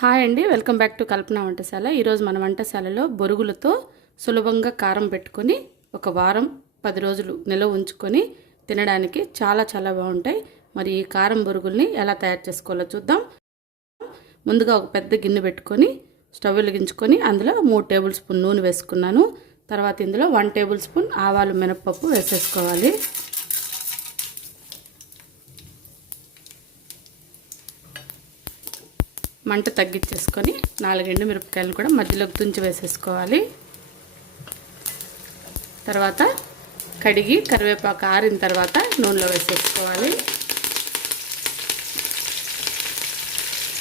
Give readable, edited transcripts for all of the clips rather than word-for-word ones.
Hi అండి, welcome back to కల్పన వంటశాల. ఈరోజు మన వంటశాలలో బొరుగులతో సులభంగా కారం పెట్టుకొని ఒక వారం 10 రోజులు నిల్వ ఉంచుకొని తినడానికి చాలా చాలా బాగుంటాయి. మరి ఈ కారం బొరుగుల్ని ఎలా తయారు చేసుకోవాలో చూద్దాం. ముందుగా ఒక పెద్ద గిన్నె పెట్టుకొని స్టవ్ వెలిగించుకొని అందులో 3 టేబుల్ స్పూన్ నూనె వేసుకున్నాను. తర్వాత ఇందులో 1 టేబుల్ స్పూన్ ఆవాలు మినపప్పు వేసేసుకోవాలి. మంట తగ్గించేసుకొని 4 ఎండుమిరపకాయలు కూడా మధ్యలోకి తుంచి వేసేసుకోవాలి. తర్వాత కడిగి కరివేపాకు ఆరిన తర్వాత నూనెలో వేసేసుకోవాలి.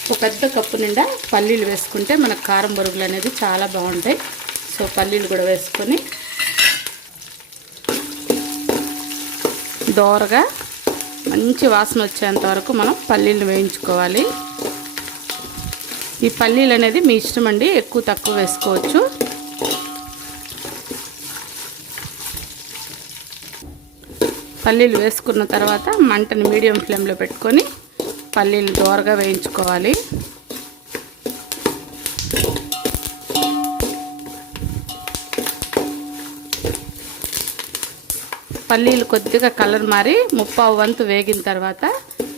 ఒక పెద్ద కప్పు నిండా పల్లీలు వేసుకుంటే మనకు కారం బొరుగులు అనేది చాలా బాగుంటాయి. సో పల్లీలు కూడా వేసుకొని దోరగా మంచి వాసన వచ్చేంత వరకు మనం పల్లీలు వేయించుకోవాలి. ఈ పల్లీలు అనేది మీ ఇష్టం అండి, ఎక్కువ తక్కువ వేసుకోవచ్చు. పల్లీలు వేసుకున్న తర్వాత మంటని మీడియం ఫ్లేమ్లో పెట్టుకొని పల్లీలు దోరగా వేయించుకోవాలి. పల్లీలు కొద్దిగా కలర్ మారి 1/2 వంతు వేగిన తర్వాత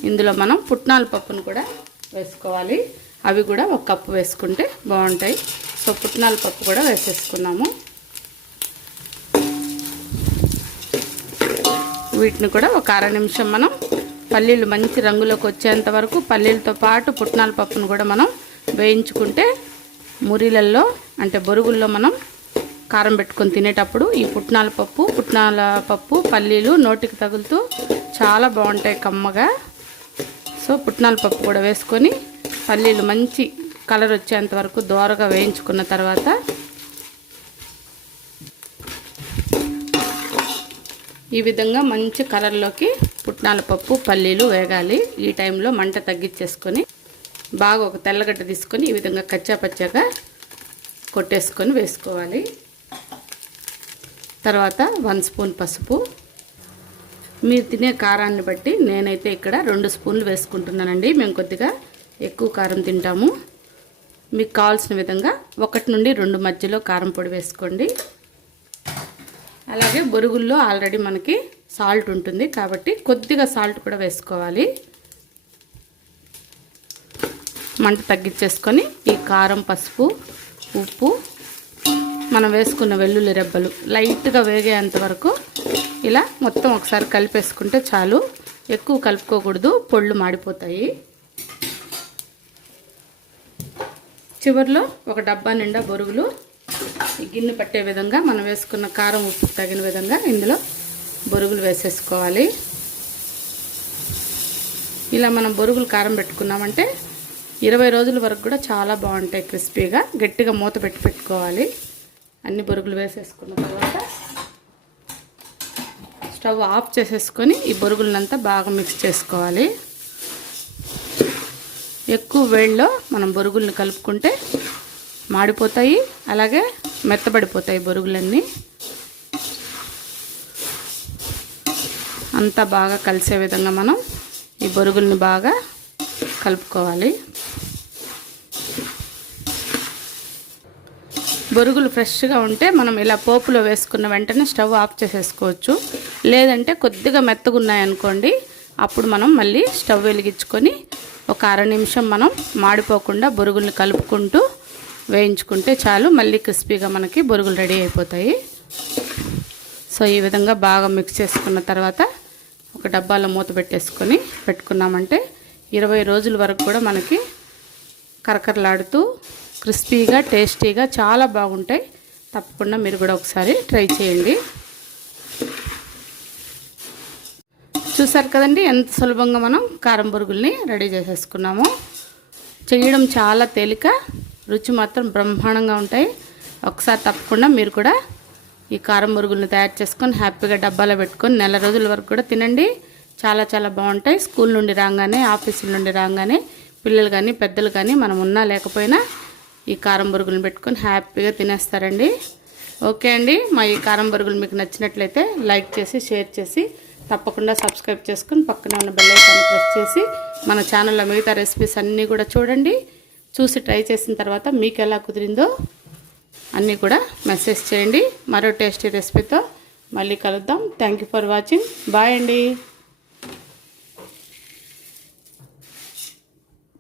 ఇందులో మనం పుట్నాల పప్పును కూడా వేసుకోవాలి. అవి కూడా 1 కప్పు వేసుకుంటే బాగుంటాయి. సో పుట్నాల పప్పు కూడా వేసేసుకున్నాము. వీటిని కూడా ఒక 1/2 నిమిషం మనం పల్లీలు మంచి రంగులోకి వచ్చేంత వరకు పల్లీలతో పాటు పుట్నాల పప్పును కూడా మనం వేయించుకుంటే మురిలల్లో అంటే బొరుగుల్లో మనం కారం పెట్టుకొని తినేటప్పుడు ఈ పుట్నాల పప్పు పల్లీలు నోటికి తగులుతూ చాలా బాగుంటాయి కమ్మగా. సో పుట్నాల పప్పు కూడా వేసుకొని పల్లీలు మంచి కలర్ వచ్చేంత వరకు దోరగా వేయించుకున్న తర్వాత ఈ విధంగా మంచి కలర్లోకి పుట్నాల పప్పు పల్లీలు వేగాలి. ఈ టైంలో మంట తగ్గించేసుకొని బాగా ఒక తెల్లగడ్డ తీసుకొని ఈ విధంగా కచ్చాపచ్చాగా కొట్టేసుకొని వేసుకోవాలి. తర్వాత 1 స్పూన్ పసుపు. మీరు తినే కారాన్ని బట్టి నేనైతే ఇక్కడ 2 స్పూన్లు వేసుకుంటున్నానండి. మేము కొద్దిగా ఎక్కువ కారం తింటాము. మీకు కావాల్సిన విధంగా 1 నుండి 2 మధ్యలో కారం పొడి వేసుకోండి. అలాగే బొరుగుల్లో ఆల్రెడీ మనకి సాల్ట్ ఉంటుంది కాబట్టి కొద్దిగా సాల్ట్ కూడా వేసుకోవాలి. మంట తగ్గించేసుకొని ఈ కారం, పసుపు, ఉప్పు, మనం వేసుకున్న వెల్లుల్లి రెబ్బలు లైట్గా వేగేంత వరకు ఇలా మొత్తం ఒకసారి కలిపేసుకుంటే చాలు. ఎక్కువ కలుపుకోకూడదు, పొళ్ళు మాడిపోతాయి. చివరిలో ఒక డబ్బా నిండా బొరుగులు ఈ గిన్నె పట్టే విధంగా మనం వేసుకున్న కారం, ఉప్పు తగిన విధంగా ఇందులో బొరుగులు వేసేసుకోవాలి. ఇలా మనం బొరుగులు కారం పెట్టుకున్నామంటే 20 రోజుల వరకు కూడా చాలా బాగుంటాయి. క్రిస్పీగా గట్టిగా మూత పెట్టుకోవాలి. అన్ని బొరుగులు వేసేసుకున్న తర్వాత స్టవ్ ఆఫ్ చేసేసుకొని ఈ బొరుగులనంతా బాగా మిక్స్ చేసుకోవాలి. ఎక్కువ వేడిలో మనం బొరుగుల్ని కలుపుకుంటే మాడిపోతాయి, అలాగే మెత్తబడిపోతాయి బొరుగులన్నీ. అంతా బాగా కలిసే విధంగా మనం ఈ బొరుగుల్ని బాగా కలుపుకోవాలి. బొరుగులు ఫ్రెష్గా ఉంటే మనం ఇలా పోపులో వేసుకున్న వెంటనే స్టవ్ ఆఫ్ చేసేసుకోవచ్చు. లేదంటే కొద్దిగా మెత్తగా ఉన్నాయనుకోండి, అప్పుడు మనం మళ్ళీ స్టవ్ వెలిగించుకొని ఒక 1/2 నిమిషం మనం మాడిపోకుండా బొరుగుల్ని కలుపుకుంటూ వేయించుకుంటే చాలు. మళ్ళీ క్రిస్పీగా మనకి బొరుగులు రెడీ అయిపోతాయి. సో ఈ విధంగా బాగా మిక్స్ చేసుకున్న తర్వాత ఒక డబ్బాలో మూత పెట్టేసుకొని పెట్టుకున్నామంటే 20 రోజుల వరకు కూడా మనకి కరకరలాడుతూ క్రిస్పీగా టేస్టీగా చాలా బాగుంటాయి. తప్పకుండా మీరు కూడా ఒకసారి ట్రై చేయండి. చూసారు కదండి ఎంత సులభంగా మనం కారం బొరుగుల్ని రెడీ చేసేసుకున్నాము. చేయడం చాలా తేలిక, రుచి మాత్రం బ్రహ్మాండంగా ఉంటాయి. ఒకసారి తప్పకుండా మీరు కూడా ఈ కారం బొరుగుల్ని తయారు చేసుకొని హ్యాపీగా డబ్బాలో పెట్టుకొని 4 రోజుల వరకు కూడా తినండి. చాలా చాలా బాగుంటాయి. స్కూల్ నుండి రాగానే, ఆఫీసుల నుండి రాగానే పిల్లలు కానీ పెద్దలు కానీ మనం ఉన్నా లేకపోయినా ఈ కారం బొరుగులను పెట్టుకొని హ్యాపీగా తినేస్తారండి. ఓకే అండి, మా ఈ కారం బొరుగులు మీకు నచ్చినట్లయితే లైక్ చేసి షేర్ చేసి తప్పకుండా సబ్స్క్రైబ్ చేసుకొని పక్కనే ఉన్న బెల్ ఐకాన్ ప్రెస్ చేసి మన ఛానల్లో మిగతా రెసిపీస్ అన్నీ కూడా చూడండి. చూసి ట్రై చేసిన తర్వాత మీకు ఎలా కుదిరిందో అన్నీ కూడా మెసేజ్ చేయండి. మరో టేస్టీ రెసిపీతో మళ్ళీ కలుద్దాం. Thank you for watching. Bye అండి.